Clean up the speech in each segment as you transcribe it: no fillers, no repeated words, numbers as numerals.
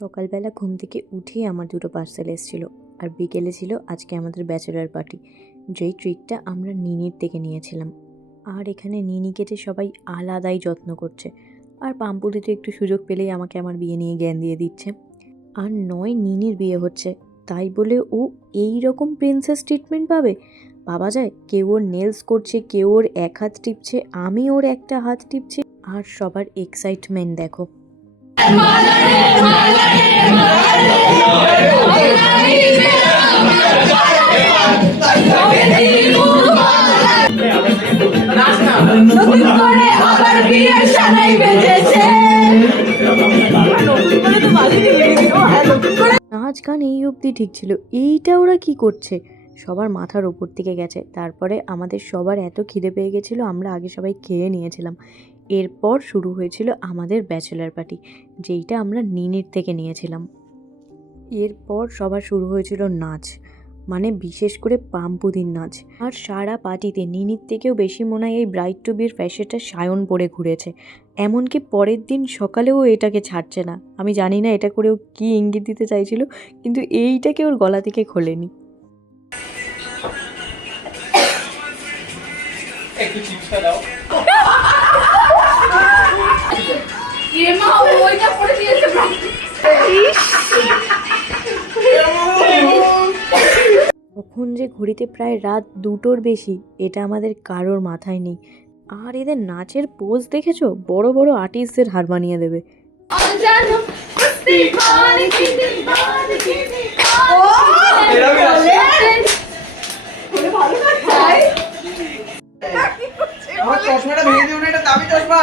সকালবেলা ঘুম থেকে উঠেই আমার দুটো পার্সেল এসেছিল, আর বিকেলে ছিল আজকে আমাদের ব্যাচেলার পার্টি, যেই ট্রিটটা আমরা নিনির থেকে নিয়েছিলাম। আর এখানে নিনিকে যে সবাই আলাদাই যত্ন করছে, আর পাম্পুদি তো একটু সুযোগ পেলেই আমাকে আমার বিয়ে নিয়ে জ্ঞান দিয়ে দিচ্ছে। আর নয় নিনির বিয়ে হচ্ছে তাই বলে ও এই রকম প্রিন্সেস ট্রিটমেন্ট পাবে? ভাবা যায়? কেউ ওর নেলস করছে, কেউ ওর এক হাত টিপছে, আমি ওর একটা হাত টিপছি, আর সবার এক্সাইটমেন্ট দেখো। নাচ গান এই অবধি ঠিক ছিল, এইটা ওরা কি করছে? সবার মাথার ওপর থেকে গেছে। তারপরে আমাদের সবার এত খিদে পেয়ে গেছিলো, আমরা আগে সবাই খেয়ে নিয়েছিলাম। এরপর শুরু হয়েছিল আমাদের ব্যাচেলার পার্টি, যেইটা আমরা নিনির থেকে নিয়েছিলাম। এরপর সবার শুরু হয়েছিল নাচ, মানে বিশেষ করে পাম্পুদির নাচ। আর সারা পার্টিতে নিনির থেকেও বেশি মনে হয় এই ব্রাইড টু বির ফ্যাশনটা সায়ন পরে ঘুরেছে। এমনকি পরের দিন সকালেও এটাকে ছাড়ছে না। আমি জানি না এটা করেও কি ইঙ্গিত দিতে চাইছিল, কিন্তু এইটাকে ওর গলা থেকে খোলেনি। একটু চিপসটা দাও। তখন যে ঘড়িতে প্রায় রাত 2টোর বেশি, এটা আমাদের কারোর মাথায় নেই। আর এদের নাচের পোজ দেখেছো? বড় বড় আর্টিস্টদের হার মানিয়ে দেবে। আমার চশমাটা ভেঙে দিও না, এটা দামি চশমা।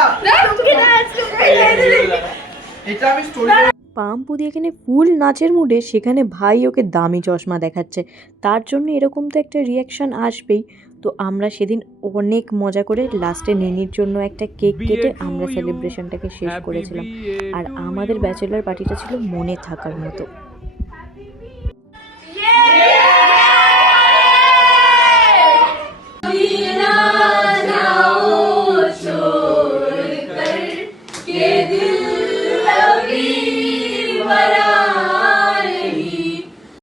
এটা আমি স্টোরি পাম্পুদি এখানে ফুল নাচের মুডে, সেখানে ভাই ওকে দামি চশমা দেখাচ্ছে। তার জন্য এরকম তো একটা রিয়াকশান আসবেই। তো আমরা সেদিন অনেক মজা করে লাস্টে নিনির জন্য একটা কেক কেটে আমরা সেলিব্রেশনটাকে শেষ করেছিলাম। আর আমাদের ব্যাচেলার পার্টিটা ছিল মনে থাকার মতো।